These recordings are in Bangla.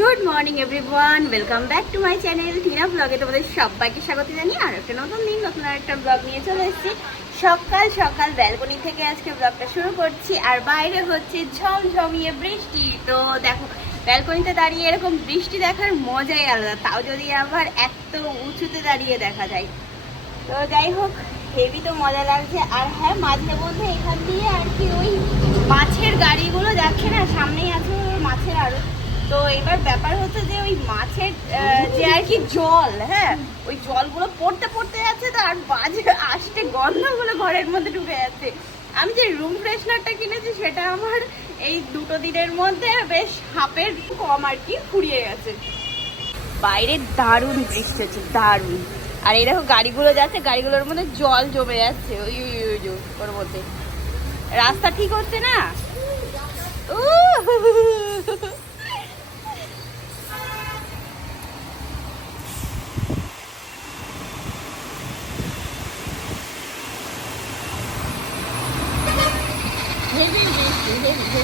Good morning everyone, welcome back to my channel Tina ব্লগে তোমাদের সবাইকে স্বাগত জানিয়ে আর একটা নতুন দিন, নতুন আর একটা ব্লগ নিয়ে চলে এসেছি। সকাল সকাল ব্যালকনি থেকে আজকে ব্লগটা শুরু করছি, আর বাইরে হচ্ছে ঝমঝমিয়ে বৃষ্টি। তো দেখো, ব্যালকনিতে দাঁড়িয়ে এরকম বৃষ্টি দেখার মজাই আলাদা, তাও যদি আবার এত উঁচুতে দাঁড়িয়ে দেখা যায়। তো যাই হোক, হেভি তো মজা লাগছে, আর হ্যাঁ মাঝে মধ্যে এখান দিয়ে আর কি ওই মাছের গাড়িগুলো যাচ্ছে না, সামনেই আছে মাছের আড়ত। তো এবার ব্যাপার হচ্ছে যে ওই মাছের যে আর কি জল হ্যাঁ ওই জলগুলো পড়তে পড়তে যাচ্ছে তো আর বাজে আসতে গন্ধগুলো ঘরের মধ্যে ঢুকে যাচ্ছে। আমি যে রুম ফ্রেশনারটা কিনেছি সেটা আমার এই দুটো দিনের মধ্যে বেশ হাফের কম আর কি ফুরিয়ে গেছে। বাইরে দারুণ বৃষ্টি হচ্ছে, দারুণ। আর এই দেখো গাড়িগুলো যাচ্ছে, গাড়িগুলোর মধ্যে জল জমে যাচ্ছে, ওই ওর মধ্যে। রাস্তা ঠিক হচ্ছে না উহ! হেভি বৃষ্টি হেভি হেভি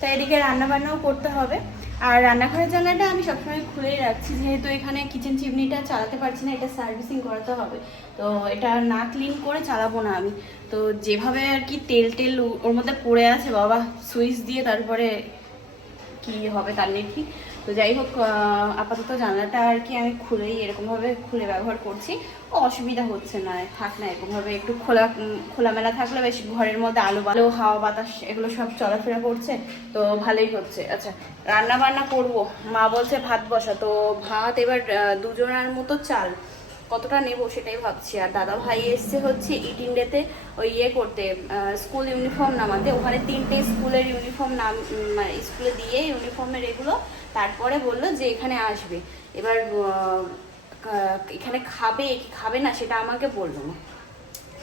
তো এদিকে রান্না বান্নাও করতে হবে। আর রান্নাঘরের জানলাটা আমি সবসময় খুলেই রাখছি, যেহেতু এখানে কিচেন চিমনিটা চালাতে পারছি না, এটা সার্ভিসিং করাতে হবে। তো এটা না ক্লিন করে চালাবো না আমি। তো যেভাবে আর কি তেল টেল ওর মধ্যে পড়ে আছে, বাবা, সুইচ দিয়ে তারপরে কি হবে তার নেই তো যাই হোক আপাতত জানলাটা আর কি আমি খুলেই এরকমভাবে খুলে ব্যবহার করছি। অসুবিধা হচ্ছে না, থাক না, এরকমভাবে একটু খোলা খোলামেলা থাকলে বেশ ঘরের মধ্যে আলো বালো, হাওয়া বাতাস, এগুলো সব চলাফেরা করছে, তো ভালোই হচ্ছে। আচ্ছা রান্না বান্না করব। মা বলছে ভাত বসা, তো ভাত এবার দুজনের মতো চাল। কতটা নেব সেটাই ভাবছি। আর দাদা ভাই এসছে হচ্ছে ইটিং ডেতে ওই ইয়ে করতে স্কুল ইউনিফর্ম নামাতে। ওখানে তিনটে স্কুলের ইউনিফর্ম নাম মানে স্কুলে দিয়ে ইউনিফর্মের এগুলো, তারপরে বলল যে এখানে আসবে। এবার এখানে খাবে কি খাবে না সেটা আমাকে বলল না।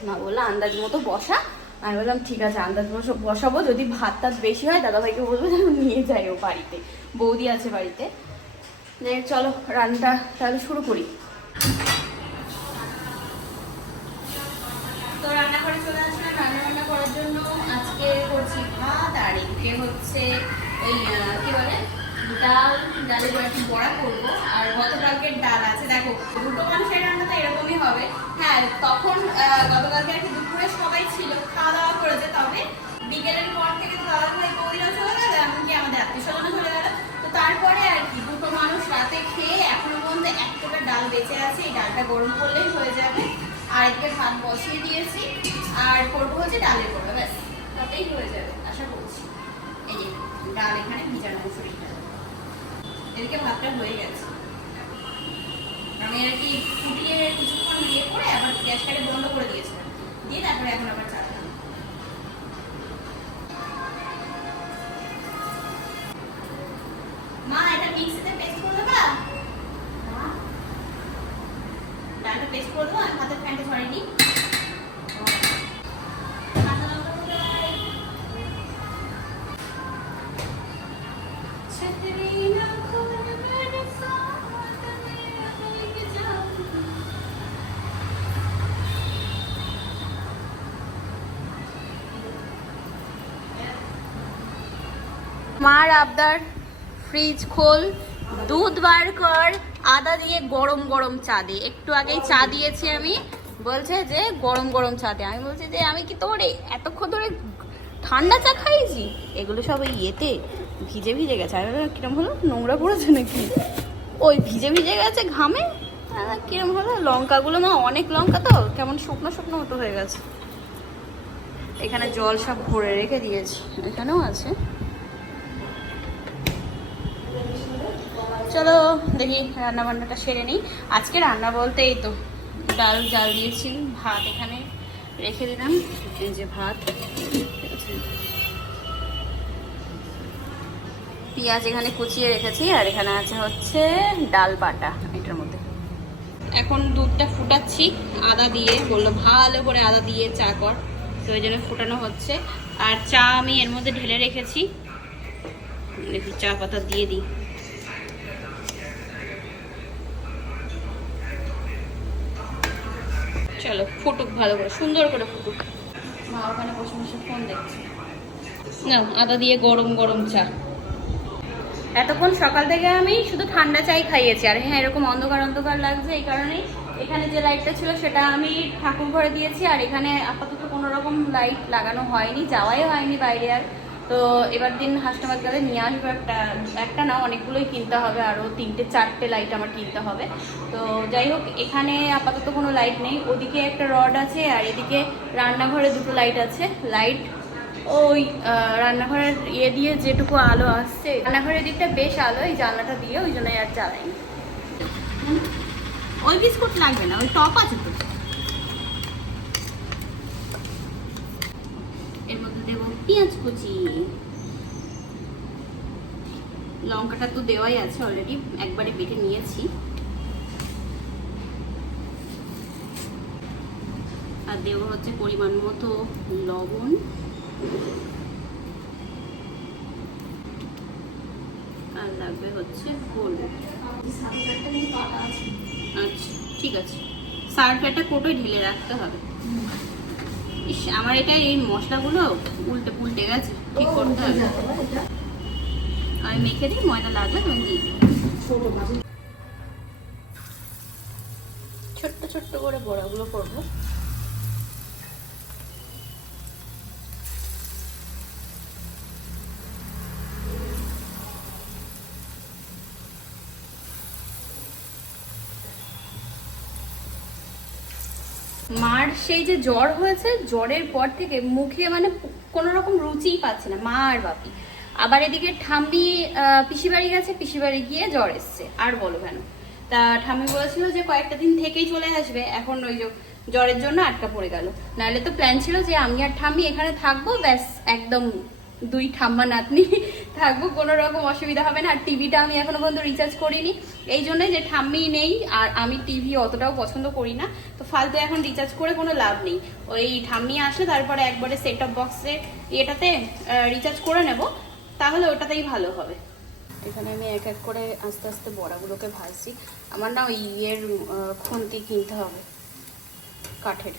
মা বলল, আন্দাজ মতো বসা। আমি বললাম, ঠিক আছে, আন্দাজ মতো বসাবো। যদি ভাত টাত বেশি হয়, দাদাভাইকে বলব যেন নিয়ে যাই ও বাড়িতে। বৌদি আছে বাড়িতে। চলো, রান্নাটা তাহলে শুরু করি। তো রান্না বান্না করার জন্য আজকে করছি ভাত, আর এদিকে হচ্ছে ওই কি বলে? ডাল, ডালের একটু বড়া করব। আর গতকালকের ডাল আছে। দেখো, দুটো মানুষের রান্না তো এরকমই হবে। হ্যাঁ তখন গতকালকে আর কি দুপুরে সবাই ছিল। খাওয়া দাওয়া করেছে তবে। বিকেলের পর থেকে তো দাদা ভাই বৌদিরাও চলে গেল, এমনকি আমাদের আত্মীয় স্বজনও চলে গেল। তো তারপরে আর কি, দুটো মানুষ রাতে খেয়ে এখনও পর্যন্ত এক টোপের ডাল বেঁচে আছে। এই ডালটা গরম করলেই হয়ে যাবে। আর এদিকে ভাত বসিয়ে দিয়েছি। আর করব হচ্ছে ডালের বড়া, ব্যাস। তাতেই হয়ে যাবে, আশা করছি। এই যে, ডাল এখানে ভিজানো মুসুরি এদিকে ভাতটা হয়ে গেছে। আমি আর কি ফুটিয়ে কিছুক্ষণ ইয়ে করে আবার গ্যাসটাকে বন্ধ করে দিয়েছিলাম। দিয়ে তারপরে এখন আবার চালালাম মা এটা মিক্সিতে পেস্ট করে দেবা? ডালটা পেস্ট করে দেবো আমি হাতের ফ্যানটা ছড়িয়ে আবদার ফ্রিজ খোল দুধ বার কর আদা দিয়ে গরম গরম চা দে। একটু আগেই চা দিয়েছি আমি। বলছে যে গরম গরম চা দে। আমি বলছি যে আমি কি তোর এতক্ষণ ধরে ঠান্ডা চা খাইছি এগুলো সব ওই ইয়েতে ভিজে ভিজে গেছে। বললাম, কিরম হলো? নোংরা পড়েছে নাকি? ওই ভিজে ভিজে গেছে ঘামে? কিরম হলো? লঙ্কাগুলো না অনেক লঙ্কা তো কেমন শুকনো শুকনো মতো হয়ে গেছে। এখানে জল সব ভরে রেখে দিয়েছি। এখানেও আছে। চলো দেখি রান্না বান্নাটা সেরে নিই। আজকে রান্না বলতে এই তো, ডাল, জাল দিয়েছি, ভাত এখানে রেখে দিলাম। এই যে ভাত, পেঁয়াজ এখানে কুচিয়ে রেখেছি, আর এখানে আছে হচ্ছে ডাল বাটা এটার মধ্যে। এখন দুধটা ফুটাচ্ছি, আদা দিয়ে, বলল ভালো করে আদা দিয়ে চা কর। তো ওই জন্য ফুটানো হচ্ছে। আর চা আমি এর মধ্যে ঢেলে রেখেছি। দেখি চা পাতা দিয়ে দিই। চলো ফুটুক ভালো করে সুন্দর করে ফুটুক। মা ওখানে বসে বসে ফোন দেখছে। না আদা দিয়ে গরম গরম চা। এতক্ষণ সকাল থেকে আমি শুধু ঠান্ডা চাই খাইয়েছি আর হ্যাঁ এরকম অন্ধকার অন্ধকার লাগছে এই কারণেই এখানে যে লাইটটা ছিল সেটা আমি ঠাকুর ঘরে দিয়েছি আর এখানে আপাতত কোনো রকম লাইট লাগানো হয়নি যাওয়াই হয়নি বাইরে আর। তো এবার দিন হাসনাবাদ গেলে নিয়ে আসব একটা একটা না, অনেকগুলোই কিনতে হবে, আরও তিনটে, চারটে লাইট আমার কিনতে হবে। তো যাই হোক, এখানে আপাতত কোনো লাইট নেই। ওদিকে একটা রড আছে আর এদিকে রান্নাঘরে দুটো লাইট আছে। লাইট ওই রান্নাঘরের ইয়ে দিয়ে যেটুকু আলো আসছে, রান্নাঘরের দিকটা বেশ আলো, এই জানলাটা দিয়ে, ওই জন্যই আর জ্বালাইনি। ওই বিস্কুট লাগবে না, ওই টপ আছে তো এর মধ্যে দেবো পেঁয়াজ কুচি। লঙ্কাটা তো দেওয়াই আছে অলরেডি একবারে বেটে নিয়েছি। আর দেওয়া হচ্ছে পরিমাণ মতো লবণ। আর লাগবে হচ্ছে আচ্ছা ঠিক আছে। সার্ফ একটা কোটোয় ঢেলে রাখতে হবে। আমার এটা এই মশলাগুলো উল্টে পুল্টে গেছে, ঠিক করতে হবে। আমি মেখে দিই, ময়দা লাগলে আমি দিয়ে ছোট্ট ছোট্ট করে বড়াগুলো করব। মার সেই যে জ্বর হয়েছে, জ্বরের পর থেকে মুখে মানে কোনো রকম রুচিই পাচ্ছে না, মা আর বাপি। আবার এদিকে ঠাম্মি পিসি বাড়ি গেছে পিসি বাড়ি গিয়ে জ্বর এসছে, আর বলো কেন? তা ঠাম্মি বলেছিল যে কয়েকটা দিন থেকেই চলে আসবে, এখন ওই যে জ্বরের জন্য আটকা পড়ে গেল। নাহলে তো প্ল্যান ছিল যে আমি আর ঠাম্মি এখানে থাকব, ব্যাস, একদম দুই ঠাম্মা নাতনি থাকব, কোনো রকম অসুবিধা হবে না। আর টিভিটা আমি এখনও পর্যন্ত রিচার্জ করিনি। এই জন্যই যে ঠাম্মি নেই, আর আমি টিভি অতটাও পছন্দ করি না। তো ফালতু এখন রিচার্জ করে কোনো লাভ নেই। ওই ঠাম্মি আসলে তারপরে একবারে সেট টপ বক্সে এটাতে রিচার্জ করে নেব। তাহলে ওটাতেই ভালো হবে। এখানে আমি এক এক করে আস্তে আস্তে বড়াগুলোকে ভাজছি। আমার না ওই ইয়ের খুন্তি কিনতে হবে। কাঠের।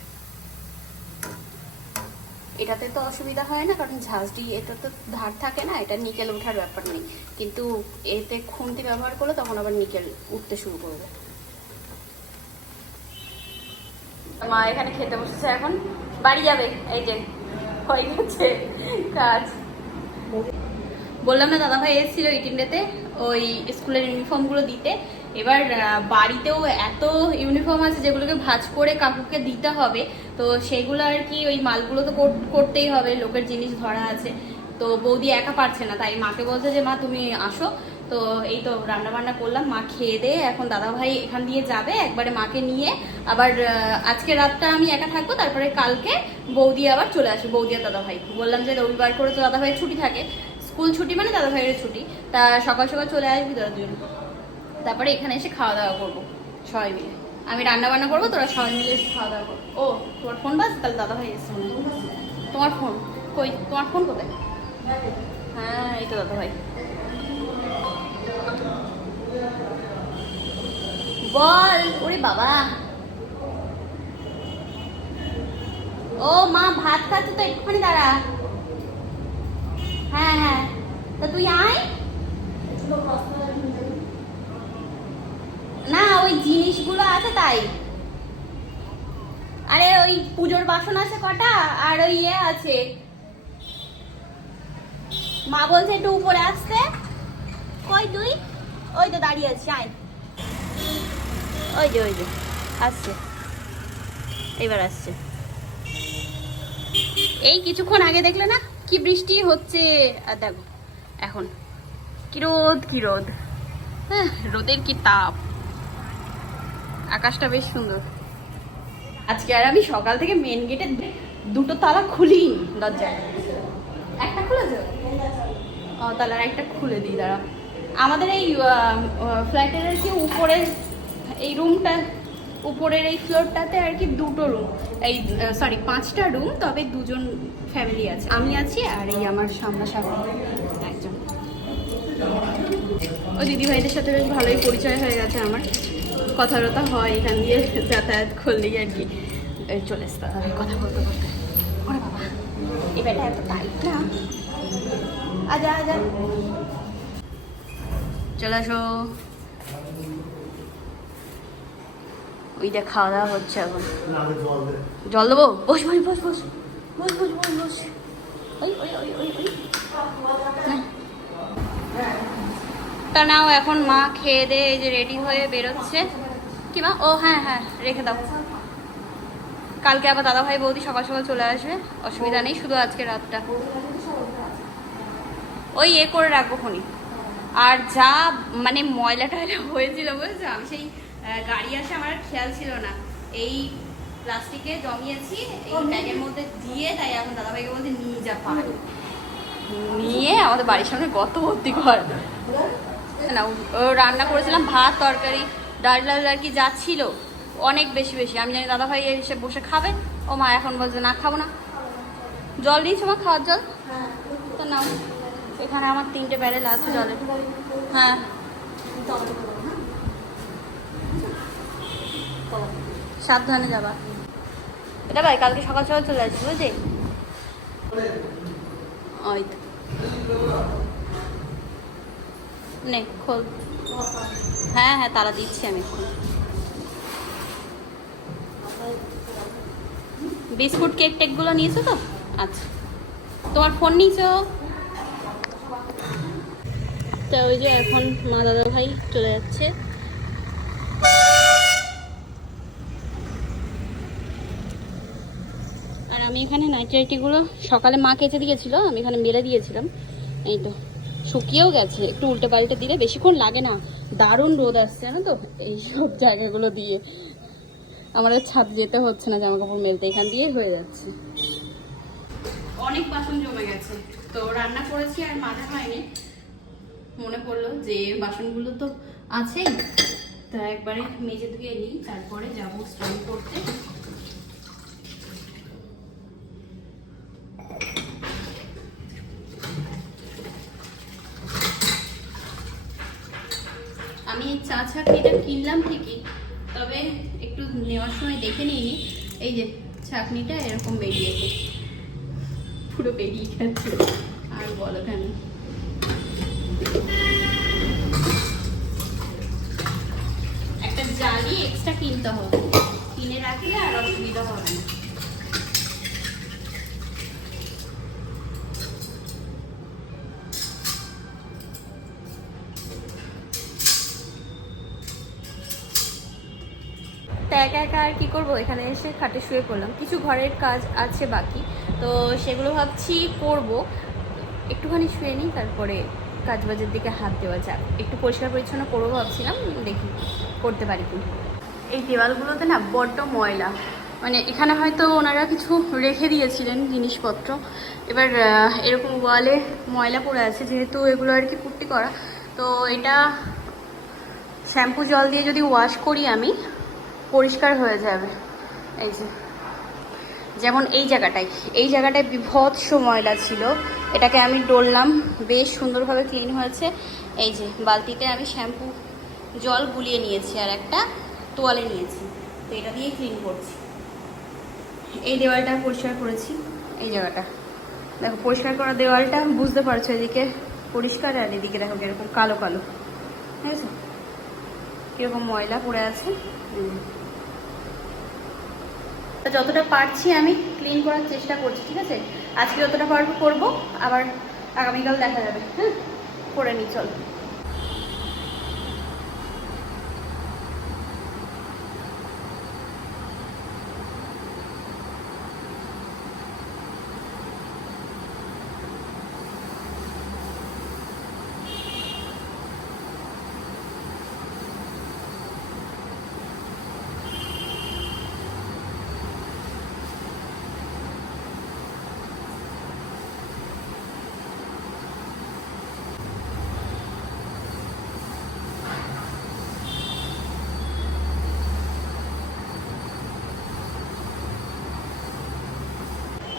এটাতে তো অসুবিধা হয় না, কারণ ঝাঁঝরি এটা তো ধার থাকে না, এটা নিকেল ওঠার ব্যাপার নেই। কিন্তু এতে খুন্তি ব্যবহার করলে তখন আবার নিকেল উঠতে শুরু করবে। মা এখানে খেতে বসেছে এখন। বাড়ি যাবে, এই যে, হয়ে গেছে কাজ। বললাম না দাদা ভাই এসেছিল ইটিন্ডেতে ওই স্কুলের ইউনিফর্মগুলো দিতে। এবার বাড়িতেও এত ইউনিফর্ম আছে যেগুলোকে ভাঁজ করে কাকুকে দিতে হবে, তো সেগুলো আর কি ওই মালগুলো তো করতেই হবে, লোকের জিনিস ধরা আছে। তো বৌদি একা পারছে না, তাই মাকে বলছে যে, মা, তুমি আসো। তো এই তো রান্না বান্না করলাম, মা খেয়ে দিয়ে এখন দাদা ভাই এখান দিয়ে যাবে, একবারে মাকে নিয়ে। আবার আজকে রাতটা আমি একা থাকব, তারপরে কালকে বৌদি আবার চলে আসবে, বৌদি আর দাদা ভাই বললাম যে, রবিবার করে তো দাদা ভাইয়ের ছুটি থাকে। স্কুল ছুটি মানে দাদা ভাইয়ের ছুটি। তা সকাল সকাল চলে আসবি দাদা দুজন। তারপরে এখানে এসে খাওয়া দাওয়া করব। সবাই মিলে আমি রান্না বান্না করব তোরা সবাই মিলে এসে খাওয়া দাওয়া করব। ও তোমার ফোন বাস তাহলে দাদা ভাই হয়। তোমার ফোন? কই? তোমার ফোন কোথায়? হ্যাঁ এই তো দাদা ভাই। বল ওরে বাবা। ও মা ভাত খাচ্ছে তো একটুখানি দাঁড়া। হ্যাঁ হ্যাঁ। তা তুই আয়। না ওই জিনিসগুলো আছে তাই। আরে ওই পুজোর বাসন আছে কটা আর ওই ইয়ে আছে। মা বলছে একটু উপরে আসতে। কই তুই ওই তো দাঁড়িয়ে আছি আয়। ওই যে ওই যে আসছে। এবার আসছে। এই কিছুক্ষণ আগে দেখলে না কি বৃষ্টি হচ্ছে। আর দেখো এখন। কি রোদ কি রোদ। হ্যাঁ, রোদের কি তাপ। আকাশটা বেশ সুন্দর। আজকে আর আমি সকাল থেকে মেন গেটে দুটো তালা খুলিনি দরজায়। একটা খুলেছে? ও, তাহলে একটা খুলে দিই দাঁড়া আমাদের এই ফ্ল্যাটের আর কি উপরে, এই রুমটা উপরের এই ফ্লোরটাতে আর কি দুটো রুম এই সরি পাঁচটা রুম তবে দুজন ফ্যামিলি আছে। আমি আছি আর এই আমার সামনাসামনি একজন। ও দিদি ভাইদের সাথে বেশ ভালোই পরিচয় হয়ে গেছে আমার। কথা টথা হয় এখান দিয়ে যাতায়াত করলেই আর কি চলে আসতে হবে। কথা বলতে বলতে। ওরে বাবা এই ব্যাটা এত টাইট না। আজা আজা। চলে আসো। ওইটা খাওয়া দাওয়া হচ্ছে এখন। জল দেবো। বস বস বস বস। বস বস বস বস। ওই ওই ওই ওই ওই। নে। তা নাও এখন মা খেয়ে দিয়ে এই যে রেডি হয়ে বেরোচ্ছে। কি মা? ও হ্যাঁ হ্যাঁ রেখে দাও। কালকে আবার দাদা ভাই বৌদি সকাল সকাল চলে আসবে, অসুবিধা নেই, শুধু আজকে রাতটা। ওই এ করে রাখব খনি আর যা মানে ময়লা টয়লা হয়েছিল বুঝেছ? আমি সেই গাড়ি আসে আমার খেয়াল ছিল না। এই প্লাস্টিকে জমিয়েছি, এই ব্যাগের মধ্যে দিয়ে তাই এখন দাদাভাইকে বলতে নিয়ে যা পাহাড়ে নিয়ে আমাদের বাড়ির সামনে গত ভর্তি কর না, ও রান্না করেছিলাম, ভাত, তরকারি ডাল আর কি যা ছিল, অনেক বেশি বেশি। আমি জানি দাদাভাই এসে বসে খাবে, ও মা এখন বলছে, না, খাব না। জল নিয়েছো মা খাওয়ার জল? তো নাও, এখানে আমার তিনটে ব্যারেল আছে জলের। হ্যাঁ। সাবধানে যাবা। এটা ভাই, কালকে সকাল সকাল চলে আসছি বুঝলি? ওই নে, খোল। হ্যাঁ হ্যাঁ তারা দিচ্ছি আমি। বিস্কুট, কেক টেকগুলো নিয়েছো তো? আচ্ছা। তোমার ফোন নিয়েছো? তা ওই যে এখন মা দাদা ভাই চলে যাচ্ছে। আর আমি এখানে নাইটি নাইটিগুলো সকালে মা কেচে দিয়েছিল, আমি এখানে মেলে দিয়েছিলাম। এই তো, শুকিয়েও গেছে, একটু উল্টে পাল্টে দিলে বেশিক্ষণ লাগে না। দারুণ রোদ আসছে, জানো তো? এইসব জায়গাগুলো দিয়ে। আমার ছাদ যেতে হচ্ছে না জামা কাপড় মেলতে। এখান দিয়ে হয়ে যাচ্ছে। অনেক বাসন জমে গেছে। তো রান্না করেছি আর মাজা হয়নি মনে পড়ল যে বাসনগুলো তো আছেই। তা একবারে মেজে ধুয়ে নিই, তারপরে যাব স্নান করতে আমি এই চা ছাকনিটা কিনলাম ঠিকই, তবে একটু নেওয়ার সময় দেখে নিইনি। এই যে ছাকনিটা এরকম বেরিয়েছে পুরো বেরিয়ে গেছে। আর বলো কেন? একটা জালি এক্সট্রা কিনতে হবে। কিনে রাখলে করব, এখানে এসে খাটে শুয়ে পড়লাম। কিছু ঘরের কাজ আছে বাকি, তো সেগুলো ভাবছি করব। একটুখানি শুয়ে নিই, তারপরে কাজ বাজের দিকে হাত দেওয়া যাক। একটু পরিষ্কার পরিচ্ছন্ন করব ভাবছিলাম, দেখি করতে পারি কি এই দেওয়ালগুলোতে না বড্ড ময়লা। মানে এখানে হয়তো ওনারা কিছু রেখে দিয়েছিলেন জিনিসপত্র। এবার এরকম ওয়ালে ময়লা পড়ে আছে, যেহেতু এগুলো আর কি পুট্টি করা। তো এটা শ্যাম্পু জল দিয়ে যদি ওয়াশ করি আমি পরিষ্কার হয়ে যাবে। এই যে। যেমন এই জায়গাটায়। এই জায়গাটায় বিভৎস ময়লা ছিল। এটাকে আমি ডললাম। বেশ সুন্দরভাবে ক্লিন হয়েছে। এই যে, বালতিতে আমি শ্যাম্পু জল গুলিয়ে নিয়েছি আর একটা তোয়ালে নিয়েছি। তো এটা দিয়ে ক্লিন করছি। এই দেওয়ালটা পরিষ্কার করেছি। এই জায়গাটা। দেখো, পরিষ্কার করা দেওয়ালটা বুঝতে পারছ এদিকে পরিষ্কার আর এদিকে দেখো এরকম কালো কালো। ঠিক আছে? কীরকম ময়লা পড়ে আছে। যতটা পারছি আমি ক্লিন করার চেষ্টা করছি, ঠিক আছে? আজকে যতটা পারব করব, আবার আগামীকাল দেখা যাবে হ্যাঁ করে নিই, চল।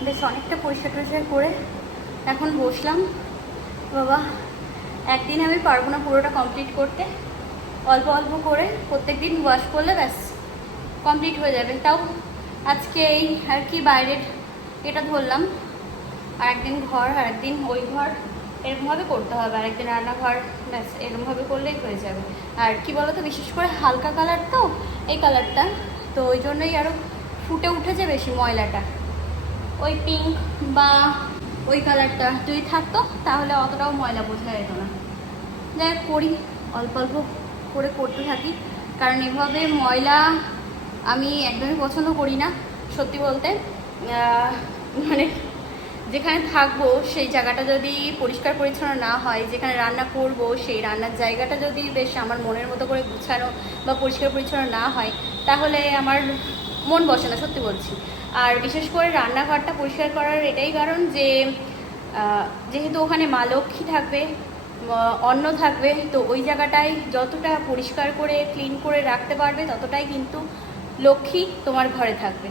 বেশ অনেকটা পরিষ্কার টরিষ্কার করে এখন বসলাম। বাবা, একদিন আমি পারব না পুরোটা কমপ্লিট করতে। অল্প অল্প করে প্রত্যেক দিন ওয়াশ করলে ব্যাস কমপ্লিট হয়ে যাবে। তাও আজকে এই আর কি বাইরের এটা ধরলাম। আর একদিন ঘর আর একদিন ওই ঘর। এরকমভাবে করতে হবে। আর একদিন রান্নাঘর, ব্যাস এরকমভাবে করলেই হয়ে যাবে। আর কি বলতো, বিশেষ করে হালকা কালার তো, এই কালারটা তো ওই জন্যই আরও ফুটে উঠেছে বেশি ময়লাটা। ওই পিঙ্ক বা ওই কালারটা যদি থাকতো, তাহলে অতটাও ময়লা বোঝা যেত না। যাই করি। অল্প অল্প করে করতে থাকি। কারণ এভাবে ময়লা আমি একদমই পছন্দ করি না, সত্যি বলতে। মানে যেখানে থাকব, সেই জায়গাটা যদি পরিষ্কার পরিচ্ছন্ন না হয়, যেখানে রান্না করব, সেই রান্নার জায়গাটা যদি বেশ আমার মনের মতো করে গুছানো বা পরিষ্কার পরিচ্ছন্ন না হয়, তাহলে আমার মন বসে না, সত্যি বলছি। আর বিশেষ করে রান্নাঘরটা পরিষ্কার করার এটাই কারণ যে যেহেতু ওখানে মা লক্ষ্মী থাকবে অন্ন থাকবে, তো ওই জায়গাটায় যতটা পরিষ্কার করে ক্লিন করে রাখতে পারবে, ততটাই কিন্তু লক্ষ্মী তোমার ঘরে থাকবে।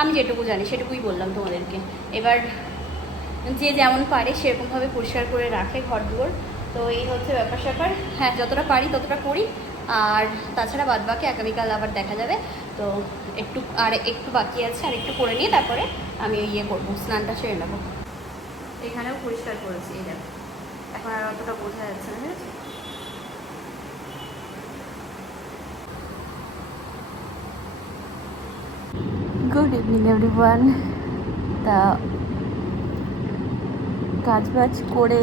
আমি যেটুকু জানি, সেটুকুই বললাম তোমাদেরকে। এবার যে যেমন পারে সেরকমভাবে পরিষ্কার করে রাখে ঘর দুয়ার তো এই হচ্ছে ব্যাপার স্যাপার হ্যাঁ যতটা পারি ততটা করি। আর তাছাড়া বাদ বাকি আগামীকাল আবার দেখা যাবে। তো একটু আর একটু বাকি আছে আর একটু করে নিয়ে তারপরে আমি ইয়ে করব স্নানটা সেরে নেব। এখানেও পরিষ্কার করেছি এই দেখো। এখন আর অতটা বোঝা যাচ্ছে না গুড ইভিনিং এভরিওয়ান তা কাজ বাজ করে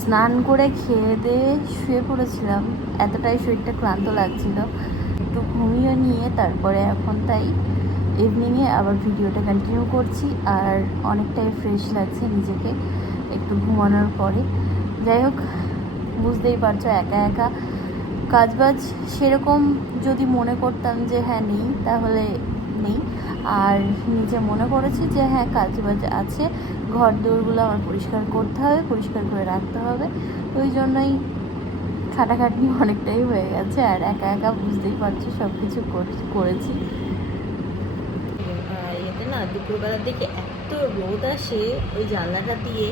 স্নান করে খেয়ে দিয়ে শুয়ে পড়েছিলাম। এতটাই শরীরটা ক্লান্ত লাগছিল। একটু ঘুমিয়ে নিয়ে তারপরে এখন তাই ইভিনিংয়ে আবার ভিডিওটা কন্টিনিউ করছি আর অনেকটাই ফ্রেশ লাগছে নিজেকে একটু ঘুমানোর পরে। যাই হোক, বুঝতেই পারছ একা একা কাজবাজ সেরকম যদি মনে করতাম যে হ্যাঁ নেই, তাহলে নেই। আর নিজে মনে করেছি যে হ্যাঁ কাজবাজ আছে ঘর দৌড়গুলো আমার পরিষ্কার করতে হবে, পরিষ্কার করে রাখতে হবে। ওই জন্যই খাটাখাটনি অনেকটাই হয়ে গেছে আর একা একা বুঝতেই পারছ সব কিছু করেছি। ইয়েতে না দুপুরবেলার দিকে এত রোদ আসে, ওই জানলাটা দিয়ে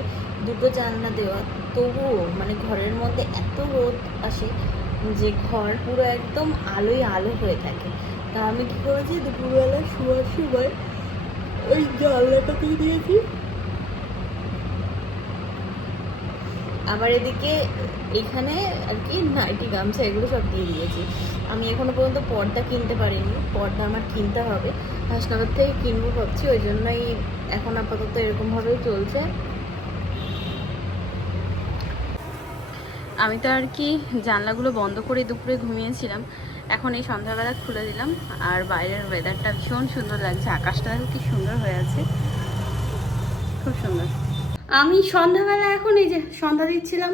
দুটো জানলা দেওয়া, তবুও মানে ঘরের মধ্যে এত রোদ আসে যে ঘর পুরো একদম আলোয় আলো হয়ে থাকে। তা আমি কী করেছি? দুপুরবেলা শোয়ার সময় ওই জানলাটা দিয়ে দিয়েছি। আবার এদিকে এখানে আর কি নাইটি, গামছা এগুলো সব দিয়ে দিয়েছি। আমি এখনও পর্যন্ত পর্দা কিনতে পারিনি। পর্দা আমার কিনতে হবে। হাসনগর থেকে কিনবো ভাবছি, ওই জন্যই এখন আপাতত এরকমভাবেই চলছে। আমি তো আর কি জানলাগুলো বন্ধ করে দুপুরে ঘুমিয়েছিলাম। এখন এই সন্ধ্যাবেলা খুলে দিলাম। আর বাইরের ওয়েদারটা ভীষণ সুন্দর লাগছে। আকাশটা কি সুন্দর হয়ে আছে। খুব সুন্দর। আমি সন্ধ্যাবেলা এখন এই যে সন্ধ্যা দিচ্ছিলাম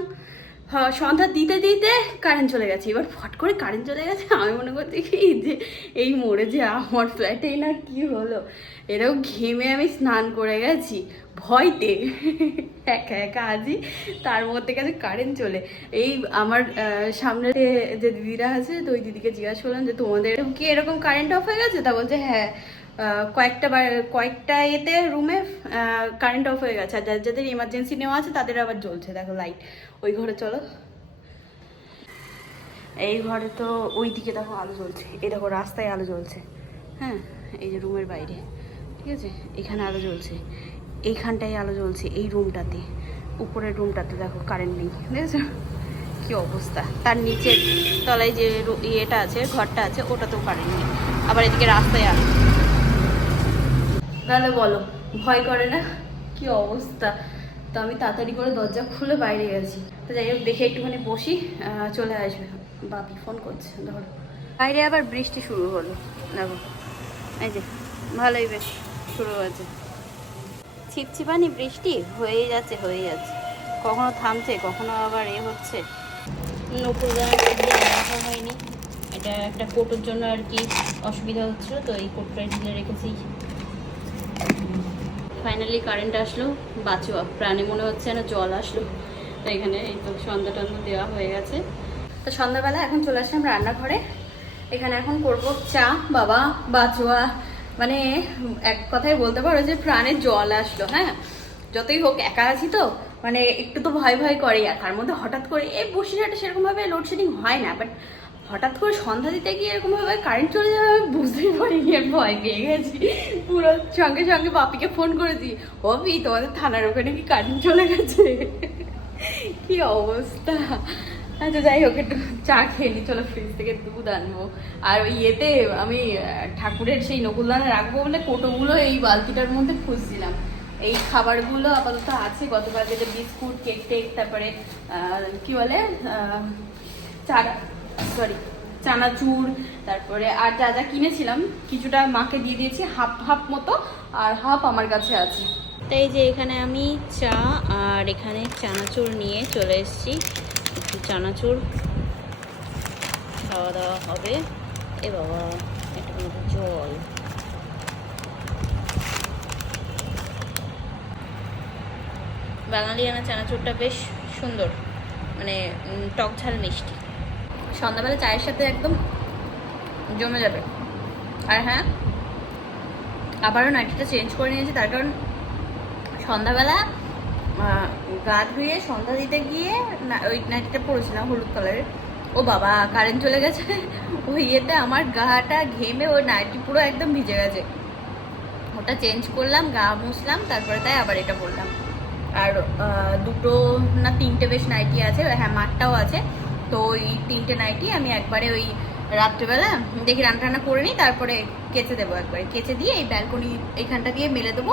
সন্ধ্যা দিতে দিতে কারেন্ট চলে গেছে। এবার ফট করে কারেন্ট চলে গেছে, আমি মনে করছি কি যে এই মোড়ে যে আমার ফ্ল্যাটেই না কি হলো? এরকম ঘেমে আমি স্নান করে গেছি, ভয়তে। একা একা আছি, তার মধ্যে গেছে কারেন্ট চলে। এই আমার সামনে যে দিদিরা আছে, তো ওই দিদিকে জিজ্ঞাসা করলাম যে তোমাদের কি এরকম কারেন্ট অফ হয়ে গেছে? তা বলছে হ্যাঁ। কয়েকটা কয়েকটা এতে রুমে কারেন্ট অফ হয়ে গেছে। আর যাদের যাদের ইমার্জেন্সি নেওয়া আছে, তাদের আবার জ্বলছে। দেখো লাইট ওই ঘরে চলো। এই ঘরে তো ওই দিকে দেখো আলো জ্বলছে। এই দেখো রাস্তায় আলো জ্বলছে। হ্যাঁ এই যে রুমের বাইরে। ঠিক আছে? এখানে আলো জ্বলছে। এইখানটায় আলো জ্বলছে এই রুমটাতে উপরের রুমটাতে দেখো কারেন্ট নেই। দেখেছ কী অবস্থা? তার নিচের তলায় যে ইয়েটা আছে, ঘরটা আছে, ওটাতেও কারেন্ট নেই। আবার এদিকে রাস্তায় আলো। তাহলে বলো, ভয় করে না? কি অবস্থা? তো আমি তাড়াতাড়ি করে দরজা খুলে বাইরে গেছি। তো যাই হোক, দেখে একটুখানি বসি চলে আসবে। বাপি ফোন করছে, ধরো। বাইরে আবার বৃষ্টি শুরু হলো। দেখো, এই যে, ভালোই বেশ শুরু হয়েছে। ছিপছিপানি বৃষ্টি হয়েই যাচ্ছে হয়ে যাচ্ছে। কখনো থামছে, কখনো আবার এ হচ্ছে। নকুল হয়নি। এটা একটা কোটোর জন্য আর কি অসুবিধা হচ্ছিল, তো এই কোটটা ঢিলে রেখেছি। ফাইনালি কারেন্ট আসলো, বাঁচোয়া। প্রাণে মনে হচ্ছে না জল আসলো। তো এখানে এই তো সন্ধ্যা টন্ধা দেওয়া হয়ে গেছে। তো সন্ধ্যাবেলা এখন চলে আসলাম রান্নাঘরে। এখানে এখন করব চা, বাবা, বাঁচোয়া। মানে এক কথায় বলতে পারো যে প্রাণে জল আসলো হ্যাঁ? যতই হোক, একা আছি তো। মানে একটু তো ভয় ভয় করে আর তার মধ্যে হঠাৎ করে, এই বসিরহাটে সেরকমভাবে লোডশেডিং হয় না বাট হঠাৎ করে সন্ধ্যা দিতে গিয়ে এরকমভাবে কারেন্ট চলে যাবে আমি বুঝতেই পারিনি আর ভয় পেয়ে গেছি। পুরো সঙ্গে সঙ্গে বাপিকে ফোন করেছি ও বি তোমাদের থানার ওখানে কি কারেন্ট চলে গেছে? কি অবস্থা? আচ্ছা যাই হোক, একটু চা খেয়ে নি, চলো ফ্রিজ থেকে দুধ আনব। আর ওই ইয়েতে আমি ঠাকুরের সেই নকুলদানে রাখব বলে কোটোগুলো এই বালতিটার মধ্যে খুঁজছিলাম। এই খাবারগুলো আপাতত আছে, গতকাল যেটা বিস্কুট, কেক টেক, তারপরে কি বলে চারা সরি চানাচুর, তারপরে আর যা যা কিনেছিলাম, কিছুটা মাকে দিয়ে দিয়েছি, হাফ হাফ মতো, আর হাফ আমার কাছে আছে। তাই যে এখানে আমি চা আর এখানে চানাচুর নিয়ে চলে এসেছি। একটু চানাচুর খাওয়া দাওয়া হবে। এ বাবা, একটু জল। বাঙালিয়ানা চানাচুরটা বেশ সুন্দর মানে টক ঝাল মিষ্টি। সন্ধ্যাবেলা চায়ের সাথে একদম জমে যাবে। আর হ্যাঁ আবারও নাইটিটা চেঞ্জ করে নিয়েছি, তার কারণ সন্ধ্যাবেলা গা ধুয়ে সন্ধ্যা দিতে গিয়ে ওই নাইটিটা পরেছিলাম হলুদ কালারের। ও বাবা কারেন্ট চলে গেছে। ওই ইয়েতে আমার গাটা ঘেমে ওই নাইটি পুরো একদম ভিজে গেছে। ওটা চেঞ্জ করলাম, গা মুছলাম, তারপরে তাই আবার এটা পরলাম। আর দুটো না তিনটে বেশ নাইটি আছে হ্যাঁ মাঠটাও আছে। তো ওই তিনটে নাইটি আমি একবারে ওই রাত্রেবেলা দেখি রান্না টান্না করে নিই, তারপরে কেচে দেবো একবারে। কেচে দিয়ে এই ব্যালকনি এইখানটা দিয়ে মেলে দেবো।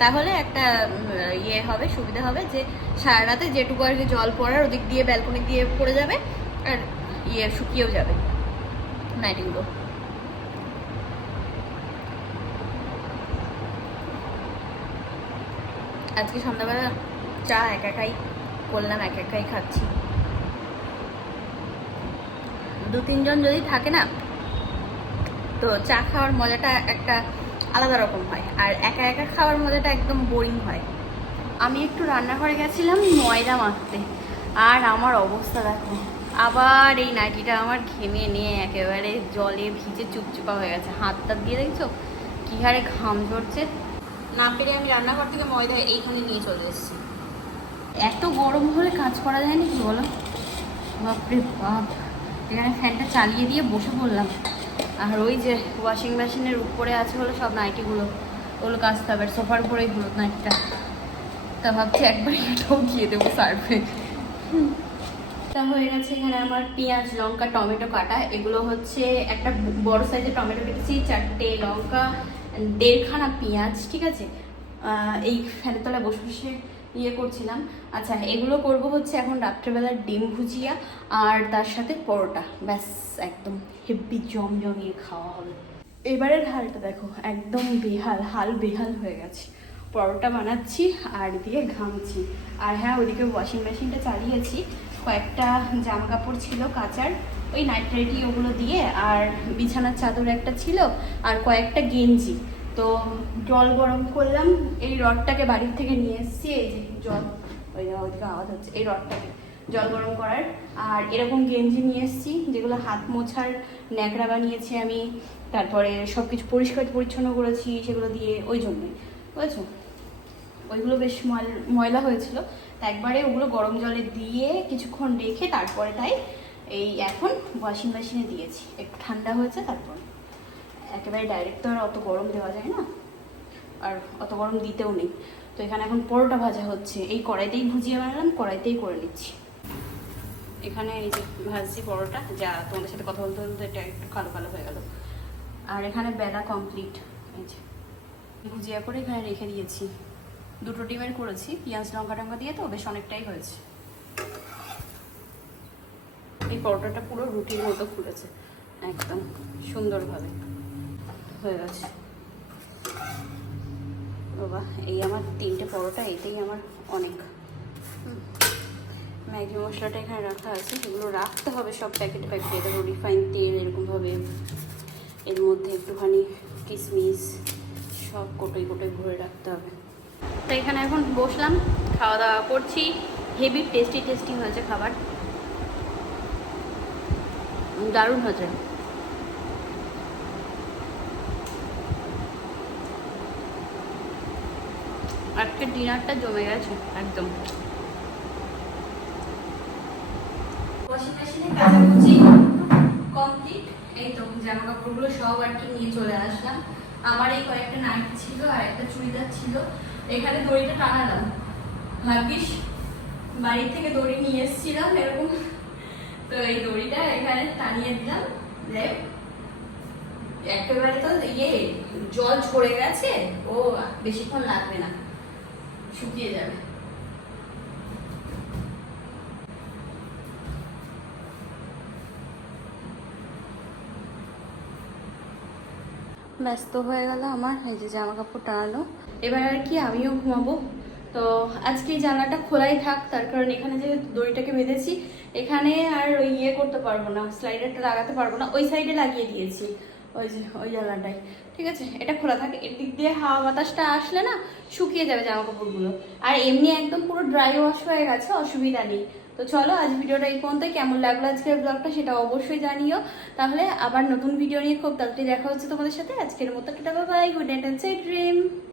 তাহলে একটা ইয়ে হবে, সুবিধা হবে যে সারা রাতে যেটুকু আর কি জল পড়ার ওদিক দিয়ে ব্যালকনি দিয়ে পড়ে যাবে আর ইয়ে শুকিয়েও যাবে নাইটিগুলো আজকে সন্ধ্যাবেলা চা এক একাই করলাম, এক একাই খাচ্ছি। দু তিনজন যদি থাকে না, তো চা খাওয়ার মজাটা একটা আলাদা রকম হয়। আর একা একা খাওয়ার মজাটা একদম বোরিং হয়। আমি একটু রান্নাঘরে গেছিলাম ময়দা মাখতে। আর আমার অবস্থা দেখো, আবার এই নাইটিটা আমার ঘেমে নিয়ে একেবারে জলে ভিজে চুপচুপা হয়ে গেছে। হাত হাতটা দিয়ে দেখছ? কি হারে ঘাম ঝরছে। না পেরে আমি রান্নাঘর থেকে ময়দা এইখানে নিয়ে চলে এসেছি। এত গরম হলে কাজ করা যায় নাকি বলো? বাপরে বাপ। এখানে ফ্যানটা চালিয়ে দিয়ে বসে পড়লাম। আর ওই যে ওয়াশিং মেশিনের উপরে আছে হলো সব নাইটিগুলো ওগুলো কাচতে হবে, আর সোফার উপরেই হলো নাইটটা তা ভাবছি একবার এটাও দিয়ে দেবো সার্ফে তা হয়ে গেছে এখানে আমার পেঁয়াজ, লঙ্কা, টমেটো কাটা। এগুলো হচ্ছে একটা বড় সাইজের টমেটো কেটেছি, চারটে লঙ্কা, দেড়খানা পেঁয়াজ, ঠিক আছে? এই ফ্যানের তলায় বসে বসে ইয়ে করছিলাম। আচ্ছা এগুলো করব হচ্ছে এখন রাত্রেবেলার ডিম ভুজিয়া আর তার সাথে পরোটা। ব্যাস, একদম হেভি জমজমিয়ে খাওয়া হবে। এবারের হালটা দেখো, একদম বেহাল, হাল বেহাল হয়ে গেছে। পরোটা বানাচ্ছি আর দিয়ে ঘামছি। আর হ্যাঁ ওদিকে ওয়াশিং মেশিনটা চালিয়েছি। কয়েকটা জামা কাপড় ছিল কাচার, ওই নাইট ওগুলো দিয়ে আর বিছানার চাদর একটা ছিল আর কয়েকটা গেঞ্জি। তো জল গরম করলাম, এই রডটাকে বাড়ির থেকে নিয়ে এসেছি, এই যে জল, ওই ওইদিকে আওয়াজ হচ্ছে, এই রডটাকে জল গরম করার। আর এরকম গেঞ্জি নিয়ে এসেছি, যেগুলো হাত মোছার ন্যাকড়া বানিয়েছি আমি, তারপরে সব কিছু পরিষ্কার পরিচ্ছন্ন করেছি, সেগুলো দিয়ে ওই জন্যই, বুঝেছ? ওইগুলো বেশ ময়লা হয়েছিল। তা একবারে ওগুলো গরম জলে দিয়ে কিছুক্ষণ রেখে তারপরে তাই এই এখন ওয়াশিং মেশিনে দিয়েছি। একটু ঠান্ডা হয়েছে, তারপর একেবারে ডাইরেক্ট তো আর অত গরম দেওয়া যায় না, আর অত গরম দিতেও নেই। তো এখানে এখন পরোটা ভাজা হচ্ছে। এই কড়াইতেই ভুজিয়ে বানালাম, কড়াইতেই করে নিচ্ছি। এখানে এই যে ভাজছি পরোটা, যা তোমাদের সাথে কথা বলতে বলতে এটা একটু কালো কালো হয়ে গেল। আর এখানে বেলা কমপ্লিট এই যে ভুজিয়া করে এখানে রেখে দিয়েছি। দুটো ডিমের করেছি, পেঁয়াজ, লঙ্কা, টঙ্কা দিয়ে তো বেশ অনেকটাই হয়েছে। এই পরোটাটা পুরো রুটির মতো খুলেছে একদম সুন্দরভাবে। হয়ে গেছে। বাবা, এই আমার তিনটে পরোটা, এটাই আমার অনেক। ম্যাগি মশলাটা এখানে রাখা আছে এগুলো রাখতে হবে, সব প্যাকেটে প্যাকেটে দেখো রিফাইন তেল এরকমভাবে। এর মধ্যে একটুখানি কিশমিশ সব কোটোই কোটোই ভরে রাখতে হবে। তো এখানে এখন বসলাম খাওয়া দাওয়া করছি। হেভি টেস্টি টেস্টি হয়েছে খাবার। দারুণ হয়েছে। আজকের ডিনারটা জমে গেছে, একদম। জামা কাপড়গুলো সব আর এই কয়েকটা ছিল চুড়িদার ছিল। এখানে দড়িটা টানালাম। থেকে দড়ি নিয়ে এসেছিলাম এরকম। তো এই টানিয়ে দিলাম। একেবারে তো ইয়ে জল ঝরে গেছে। ও, বেশিক্ষণ লাগবে না। শুকিয়ে যাবে। ব্যস্ত হয়ে গেল আমার, এই যে জামা কাপড় টানানো এবার আর কি আমিও ঘুমাবো। তো আজকে এই জানলাটা খোলাই থাক, তার কারণ এখানে যে দড়িটাকে বেঁধেছি, এখানে আর ইয়ে করতে পারব না স্লাইডারটা লাগাতে পারব না, ওই সাইডে লাগিয়ে দিয়েছি। ওই যে, ওই জানলাটাই ঠিক আছে? এটা খোলা থাকে। এর দিক দিয়ে হাওয়া বাতাসটা আসলে না শুকিয়ে যাবে জামা কাপড়গুলো আর এমনি একদম পুরো ড্রাই ওয়াশ হয়ে গেছে, অসুবিধা নেই। তো চলো, আজ ভিডিওটা এই পর্যন্ত কেমন লাগল আজকের ব্লগটা সেটা অবশ্যই জানিও। তাহলে আবার নতুন ভিডিও নিয়ে খুব তাড়াতাড়ি দেখা হচ্ছে তোমাদের সাথে। আজকের মতো tata bye good night and dream